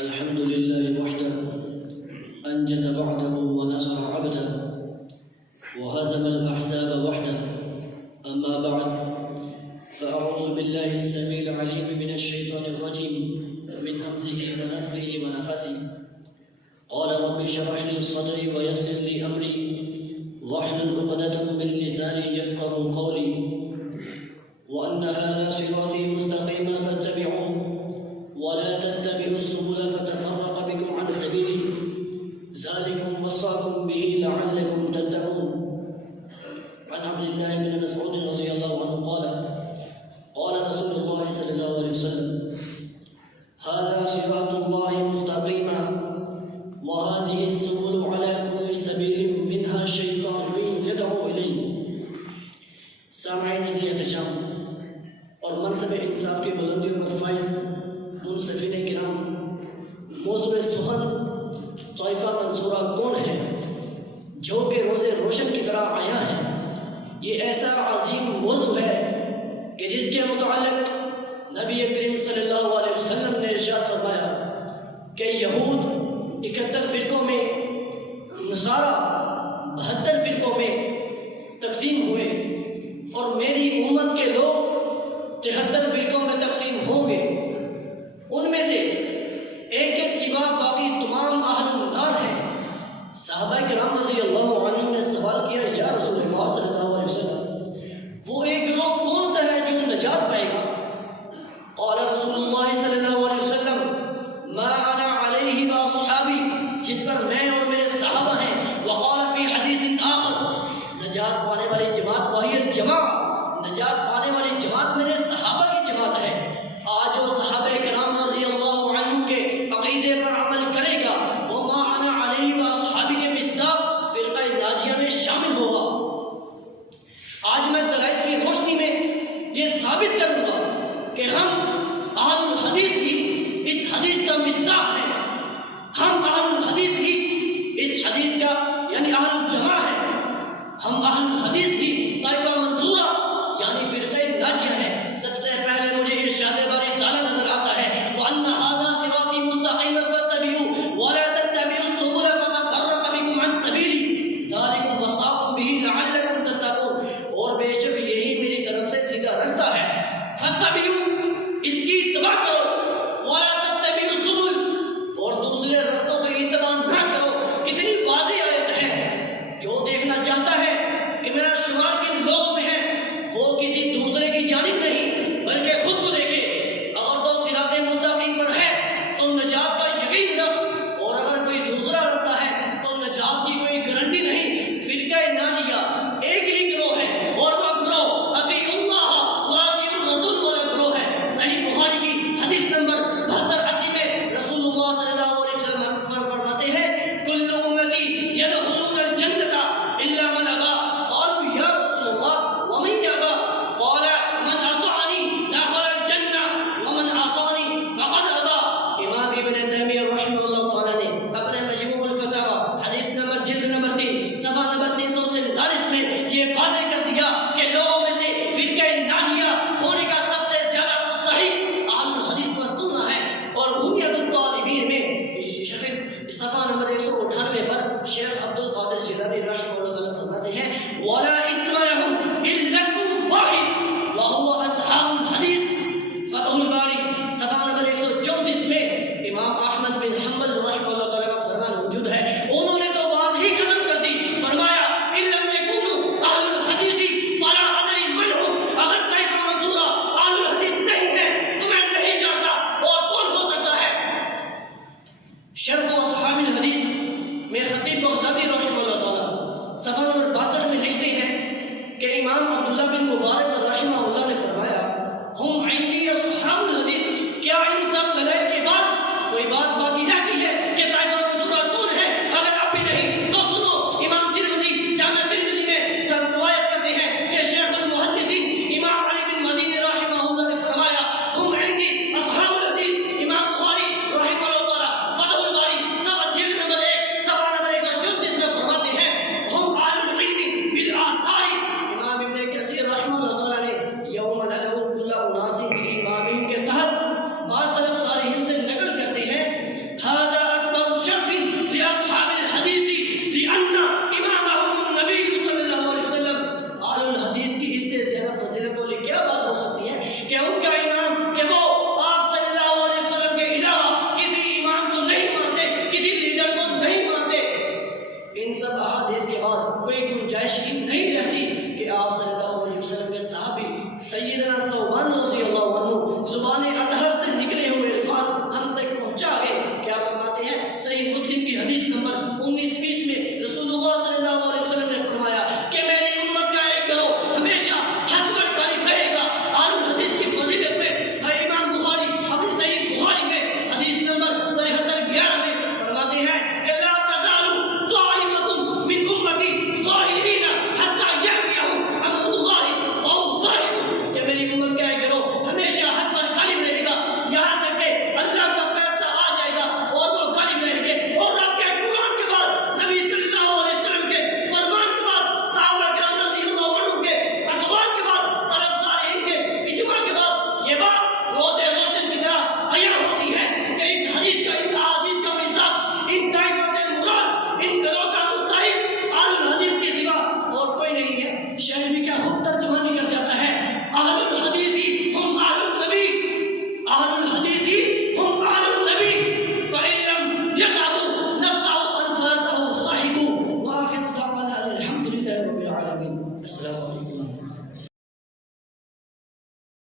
الحمد لله وحده أنجز بعده ونصر عبده وهزم الأحزاب وحده. أما بعد، فأعوذ بالله السميع العليم من الشيطان الرجيم من همزه ونفخه ونفثه. قال رب اشرح لي صدري ويسر لي أمري واحلل عقدة من لساني يفقهوا قولي. وأن هذا صراطي مستقيما فاتبعوه ولا تتبعوا السبل فتفرق بكم عن سبيله ذلكم وصاكم به لعلكم تتقون. عن عبد الله بن مسعود رضي الله عنه قال قال رسول الله صلى الله عليه وسلم: هذا صراط الله مستقيما وهذه السبل على كل سبيل منها شيطان يدعو إليه. سامعین عزیزِ شام اور منصب انصاف کی بلندیوں پر فائز منصفین کرام، موضوع سخن طائفہ منصورہ کون ہے جو کہ روز روشن کی طرح آیا ہے. یہ ایسا عظیم موضوع ہے کہ جس کے متعلق نبی کریم صلی اللہ علیہ وسلم نے ارشاد فرمایا کہ یہود 71 فرقوں میں، نصارہ 72 فرقوں میں تقسیم ہوئے اور میری امت کے لوگ 73 فرقوں